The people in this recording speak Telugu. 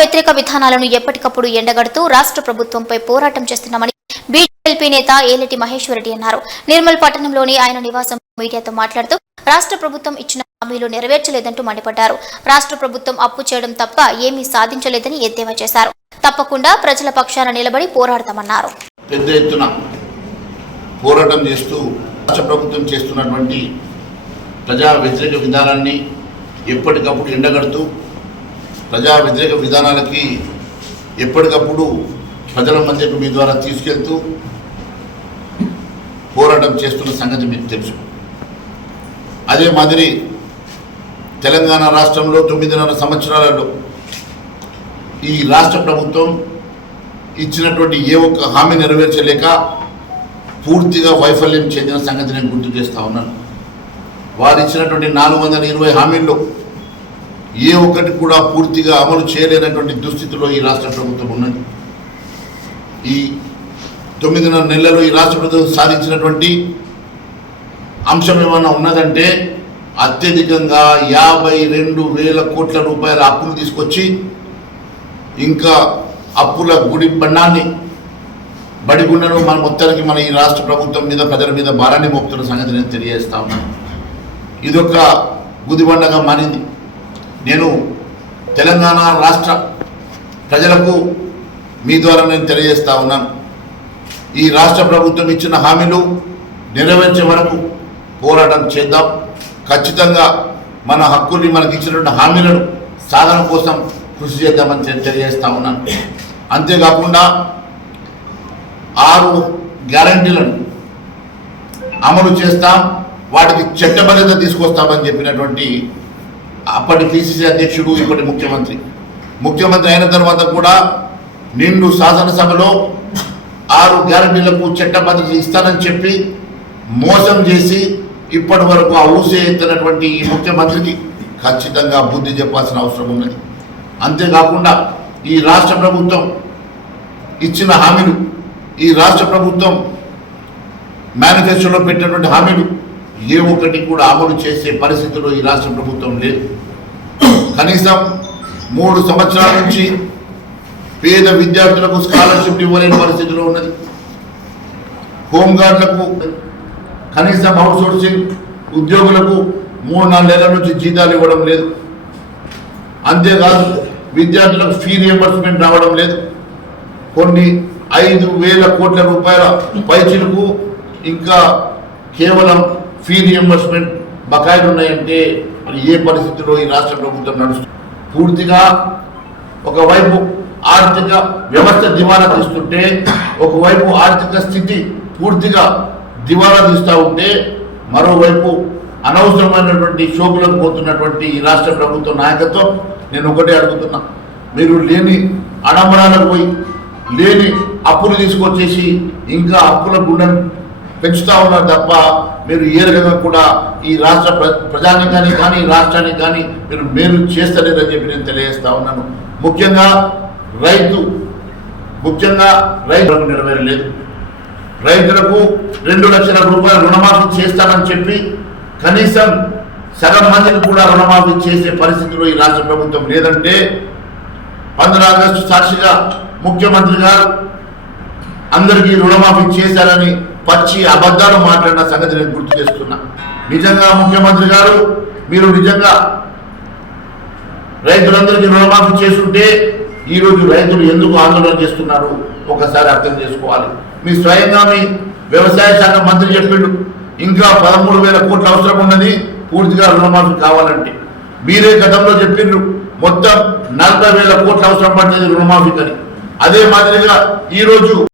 వ్యతిరేక విధానాలను ఎప్పటికప్పుడు ఎండగడుతూ రాష్ట్ర ప్రభుత్వంపై పోరాటం చేస్తున్నామని బీజేపీ నేత ఏలటి మహేశ్వరరెడ్డి అన్నారు. నిర్మల్ పట్టణంలోని ఆయన నివాసం మీడియాతో మాట్లాడుతూ రాష్ట్ర ప్రభుత్వం ఇచ్చిన హామీలు నెరవేర్చలేదంటూ మండిపడ్డారు. రాష్ట్ర ప్రభుత్వం అప్పు చేయడం తప్ప ఏమీ సాధించలేదని ఎద్దేవా చేశారు. తప్పకుండా ప్రజల పక్షాన నిలబడి పోరాడతామన్నారు. పెద్ద ఎత్తున పోరాటం చేస్తూ రాష్ట్ర ప్రభుత్వం చేస్తున్నటువంటి ప్రజా వ్యతిరేక విధానాన్ని ఎప్పటికప్పుడు ఎండగడుతూ ప్రజా వ్యతిరేక విధానాలకి ఎప్పటికప్పుడు ప్రజల మధ్యకు మీ ద్వారా తీసుకెళ్తూ పోరాటం చేస్తున్న సంగతి మీకు తెలుసు. అదే మాదిరి తెలంగాణ రాష్ట్రంలో 9.5 సంవత్సరాలలో ఈ రాష్ట్ర ప్రభుత్వం ఇచ్చినటువంటి ఏ ఒక్క హామీ నెరవేర్చలేక పూర్తిగా వైఫల్యం చెందిన సంగతి నేను గుర్తు చేస్తూ ఉన్నాను. వారు ఇచ్చినటువంటి 420 హామీల్లో ఏ ఒక్కటి కూడా పూర్తిగా అమలు చేయలేనటువంటి దుస్థితిలో ఈ రాష్ట్ర ప్రభుత్వం ఉన్నది. ఈ 9.5 నెలల్లో ఈ రాష్ట్ర ప్రభుత్వం సాధించినటువంటి అంశం ఏమన్నా ఉన్నదంటే అత్యధికంగా 52,000 కోట్ల రూపాయల అప్పులు తీసుకొచ్చి ఇంకా అప్పుల గుడి బండాన్ని బడిగుండను మన మొత్తానికి మన ఈ రాష్ట్ర ప్రభుత్వం మీద ప్రజల మీద భారాన్ని మోపుతున్న సంగతి నేను తెలియజేస్తా ఉన్నాను. ఇదొక గుదిబండగా మారింది. నేను తెలంగాణ రాష్ట్ర ప్రజలకు మీ ద్వారా నేను తెలియజేస్తా ఉన్నాను. ఈ రాష్ట్ర ప్రభుత్వం ఇచ్చిన హామీలు నెరవేర్చే వరకు పోరాటం చేద్దాం. ఖచ్చితంగా మన హక్కుల్ని మనకి ఇచ్చినటువంటి హామీలను సాధన కోసం కృషి చేద్దామని తెలియజేస్తా ఉన్నాను. అంతేకాకుండా 6 గ్యారంటీలను అమలు చేస్తాం, వాటికి చట్టబద్ధత తీసుకొస్తామని చెప్పినటువంటి అప్పటి పిసిసి అధ్యక్షుడు ఇప్పటి ముఖ్యమంత్రి అయిన తర్వాత కూడా నిండు శాసనసభలో 6 గ్యారంటీలకు చట్టబద్ధత ఇస్తానని చెప్పి మోసం చేసి ఇప్పటి వరకు ఆ ఊసే ఎత్తినటువంటి ఈ ముఖ్యమంత్రికి ఖచ్చితంగా బుద్ధి చెప్పాల్సిన అవసరం ఉన్నది. అంతేకాకుండా ఈ రాష్ట్ర ప్రభుత్వం ఇచ్చిన హామీలు, ఈ రాష్ట్ర ప్రభుత్వం మేనిఫెస్టోలో పెట్టినటువంటి హామీలు ఏ ఒక్కటి కూడా అమలు చేసే పరిస్థితిలో ఈ రాష్ట్ర ప్రభుత్వం లేదు. కనీసం 3 సంవత్సరాల నుంచి పేద విద్యార్థులకు స్కాలర్షిప్ ఇవ్వలేని పరిస్థితిలో ఉన్నది. హోంగార్డులకు కనీసం అవుట్సోర్సింగ్ ఉద్యోగులకు 3-4 నెలల నుంచి జీతాలు ఇవ్వడం లేదు. అంతేకాదు విద్యార్థులకు ఫీ రియంబర్స్మెంట్ రావడం లేదు. కొన్ని 5,000 కోట్ల రూపాయల పైచిలకు ఇంకా కేవలం ఫీ రియంబర్స్మెంట్ బకాయిలు ఉన్నాయంటే మరి ఏ పరిస్థితిలో ఈ రాష్ట్ర ప్రభుత్వం నడుస్తుంది? పూర్తిగా ఒకవైపు ఆర్థిక వ్యవస్థ దివాలా తీస్తుంటే, ఒకవైపు ఆర్థిక స్థితి పూర్తిగా దివాలా తీస్తూ ఉంటే, మరోవైపు అనవసరమైనటువంటి షోకులకు పోతున్నటువంటి ఈ రాష్ట్ర ప్రభుత్వ నాయకత్వం నేను ఒకటే అడుగుతున్నా, మీరు లేని ఆడంబరాలకు పోయి లేని అప్పులు తీసుకొచ్చేసి ఇంకా అప్పుల గుండెను పెంచుతూ ఉన్నారు తప్ప మీరు ఏ రకంగా కూడా ఈ రాష్ట్ర ప్రజానికానికి కానీ రాష్ట్రానికి కానీ మీరు మేలు చేస్తలేదని చెప్పి నేను తెలియజేస్తా ఉన్నాను. ముఖ్యంగా రైతులకు నెరవేరలేదు. రైతులకు 2 లక్షల రూపాయల రుణమాఫీ చేస్తానని చెప్పి కనీసం సగం మందికి కూడా రుణమాఫీ చేసే పరిస్థితిలో ఈ రాష్ట్ర ప్రభుత్వం లేదంటే 15 ఆగస్టు సాక్షిగా ముఖ్యమంత్రి గారు అందరికీ రుణమాఫీ చేశారని పచ్చి అబద్ధాలు మాట్లాడిన సంగతి నేను గుర్తు చేస్తున్నా. నిజంగా ముఖ్యమంత్రి గారు మీరు నిజంగా రైతులందరికీ రుణమాఫీ చేస్తుంటే ఈరోజు రైతులు ఎందుకు ఆందోళన చేస్తున్నారు ఒకసారి అర్థం చేసుకోవాలి. మీ స్వయంగా మీ వ్యవసాయ శాఖ మంత్రి చెప్పిండు ఇంకా 13,000 కోట్ల అవసరం ఉన్నది పూర్తిగా రుణమాఫీ కావాలంటే. మీరే గతంలో చెప్పిండ్రు మొత్తం 40,000 కోట్ల అవసరం పడుతుంది రుణమాఫీకని. అదే మాదిరిగా ఈరోజు